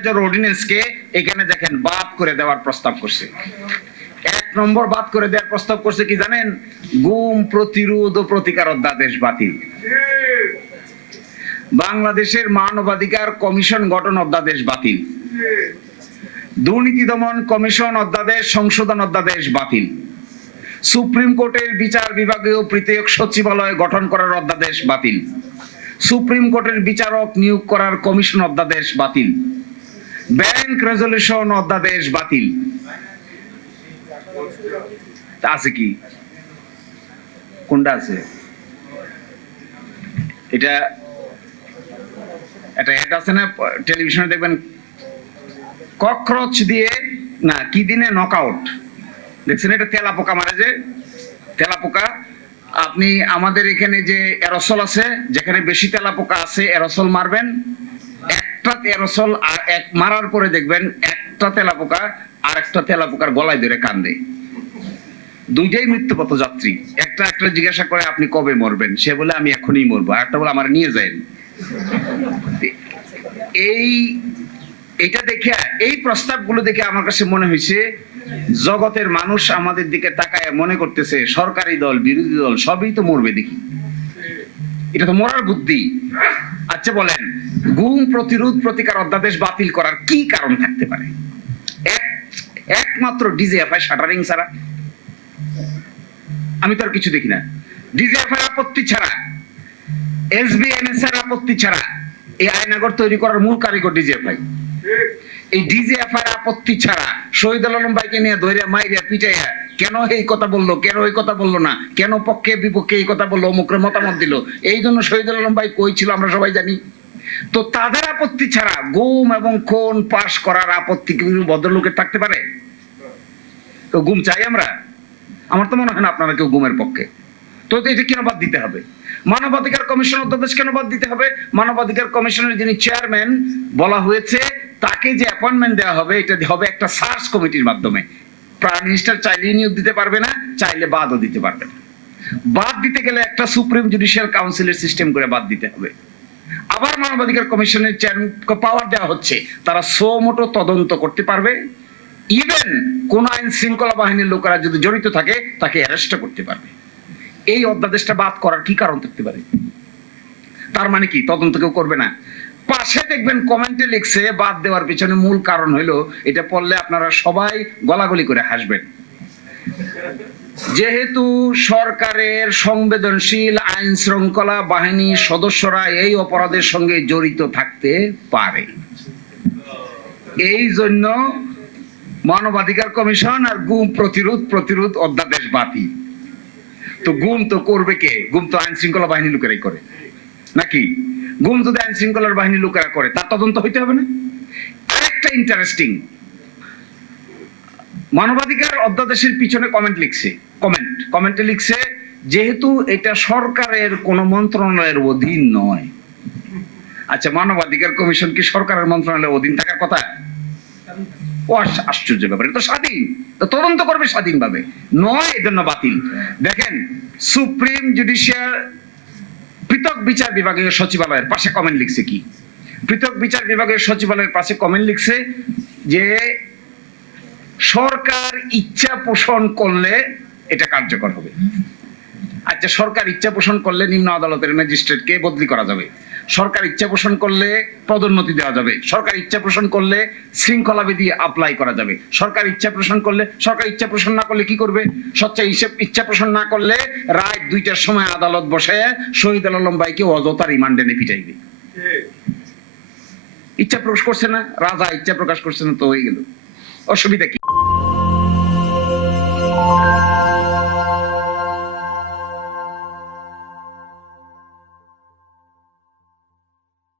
Supervisor অর্ডিন্যান্সকে এখানে দেখেন বাদ করে দেওয়ার প্রস্তাব করছে। 1 নম্বর বাদ করে দেওয়ার প্রস্তাব করছে কি জানেন? গুম প্রতিরোধ ও প্রতিকার অধ্যাদেশ বাতিল। বাংলাদেশের মানবাধিকার কমিশন গঠন অধ্যাদেশ বাতিল। দুর্নীতি দমন কমিশন অধ্যাদেশ সংশোধন অধ্যাদেশ বাতিল। সুপ্রিম কোর্টের বিচার বিভাগীয় পৃথক সচিবালয় গঠন করার অধ্যাদেশ বাতিল। সুপ্রিম কোর্টের বিচারক নিয়োগ করার কমিশন অধ্যাদেশ বাতিল। ব্যাংক রেজলিউশন অধ্যাদেশ বাতিল। আছে কি? কোনটা আছে? এটা একটা অ্যাড আছে না টেলিভিশনে দেখবেন, ককরোচ দিয়ে না কি দিনে নকআউট দেখছেন? এটা তেলাপোকা মারে, যে তেলাপোকা। আপনি আমাদের এখানে যে এরোসল আছে, যেখানে বেশি তেলাপোকা আছে এরোসল মারবেন, একটা এরোসল আর এক মারার পরে দেখবেন একটা তেলাপোকা আর একটা তেলাপোকার গলায় ধরে কান্দে। দুইটাই মৃত্যুপথ যাত্রী। একটা জিজ্ঞাসা করে আপনি কবে মরবেন, সে বলে আমি এখনই মরবো, আর একটা বলে আমার নিয়ে যান। এইটা দেখে, এই প্রস্তাবগুলো দেখে আমার কাছে মনে হয়েছে জগতের মানুষ আমাদের দিকে তাকায় মনে করতেছে সরকারি দল বিরোধী দল সবই তো মরবে দেখি, এটা তো মরার বুদ্ধি। আচ্ছা বলেন, গুম প্রতিরোধ প্রতিকার অধ্যাদেশ বাতিল করার কি কারণ থাকতে পারে? একমাত্র ডিজিএফআই শাটারিং ছাড়া আমি তো আর কিছু দেখি না। ডিজিএফআই আপত্তি ছাড়া, এসবিএনএস এর আপত্তি ছাড়া এই আয়নাগর তৈরি করার মূল কারিগর ডিজিএফআই। এই ডিজিএফআই আপত্তি ছাড়া শহীদ আলম ভাইকে নিয়ে ধরে মাইরিয়া পিটাইয়া কেন এই কথা বললো, কেন ওই কথা বললো না, কেন পক্ষে বিপক্ষে এই কথা বললো, অমুকের মতামত দিল, এই জন্য শহীদ আলম ভাই কই ছিল আমরা সবাই জানি। তো তাদের আপত্তি ছাড়া গুম এবং খুন পাশ করার আপত্তি কি ভদ্রলোকের থাকতে পারে? তো গুম চাই আমরা? আমার তো মনে হয় না আপনারা কেউ গুমের পক্ষে। তো এটা কেন বাদ দিতে হবে? মানবাধিকার কমিশন অধ্যাদেশ কেন বাদ দিতে হবে? মানবাধিকার কমিশনের যিনি চেয়ারম্যান বলা হয়েছে তাকে যে অ্যাপয়েন্টমেন্ট দেওয়া হবে, এটা হবে একটা সার্চ কমিটির মাধ্যমে। প্রাইম মিনিস্টার চাইলে নিয়োগ দিতে পারবে না, চাইলে বাদও দিতে পারবে না। বাদ দিতে গেলে একটা সুপ্রিম জুডিশিয়াল কাউন্সিলের সিস্টেম করে বাদ দিতে হবে। আবার মানবাধিকার কমিশনের চেয়ারম্যানকে পাওয়ার দেওয়া হচ্ছে, তারা সোমোটো তদন্ত করতে পারবে, ইভেন কোন আইন শৃঙ্খলা বাহিনীর লোকেরা যদি জড়িত থাকে তাকে অ্যারেস্ট করতে পারবে। এই অধ্যাদেশটা বাদ করার কি কারণ থাকতে পারে? তার মানে কি তদন্ত কেউ করবে না? পাশে দেখবেন কমেন্টে লিখছে বাদ দেওয়ার পিছনে মূল কারণ হইলো, এটা পড়লে আপনারা সবাই গলাগলি করে হাসবেন, যেহেতু সরকারের সংবেদনশীল আইন শৃঙ্খলা বাহিনীর সদস্যরা এই অপরাধের সঙ্গে জড়িত থাকতে পারে, এই জন্য মানবাধিকার কমিশন আর গুম প্রতিরোধ অধ্যাদেশ বাতিল। তো গুম তো করবে কে? গুম তো আইন শৃঙ্খলা বাহিনী লোকেরাই করে নাকি? গুম যদি আইন শৃঙ্খলার বাহিনী লোকেরা করে তার তদন্ত হইতে হবে না? আরেকটা ইন্টারেস্টিং, মানবাধিকার অধ্যাদেশের পিছনে কমেন্টে লিখছে যেহেতু এটা সরকারের কোন মন্ত্রণালয়ের অধীন নয়। আচ্ছা, মানবাধিকার কমিশন কি সরকারের মন্ত্রণালয়ের অধীন থাকার কথা? আশ্চর্য ব্যাপার, এটা তো স্বাধীন, তো তদন্ত করবে স্বাধীনভাবে, নয় এজন্য বাতিল। দেখেন, সুপ্রিম জুডিশিয়াল পৃথক বিচার বিভাগীয় সচিবালয়ের পাশে কমেন্ট লিখছে কি? পৃথক বিচার বিভাগীয় সচিবালয়ের পাশে কমেন্ট লিখছে যে সরকার ইচ্ছা পোষণ করলে এটা কার্যকর হবে। আচ্ছা, সরকার ইচ্ছা পোষণ করলে নিম্ন আদালতের ম্যাজিস্ট্রেটকে বদলি করা যাবে, সরকার ইচ্ছা পোষণ করলে পদোন্নতি দেওয়া যাবে, সরকার ইচ্ছা পোষণ করলে শৃঙ্খলা বিধি অ্যাপ্লাই করা যাবে, সরকার ইচ্ছা পোষণ করলে, সরকার ইচ্ছা পোষণ না করলে কি করবে? ইচ্ছা পোষণ না করলে রাত 2টার সময় আদালত বসে শহীদ আলম ভাইকে অযথা রিমান্ডে নিয়ে পিটাইবে। ইচ্ছা প্রকাশ করছে না, রাজা ইচ্ছা প্রকাশ করছে না, তো হয়ে গেল, অসুবিধা কি?